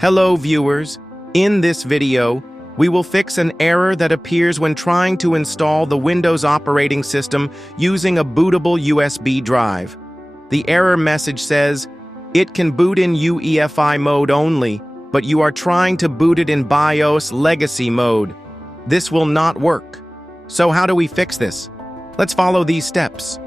Hello viewers, in this video, we will fix an error that appears when trying to install the Windows operating system using a bootable USB drive. The error message says, it can boot in UEFI mode only, but you are trying to boot it in BIOS Legacy mode. This will not work. So how do we fix this? Let's follow these steps.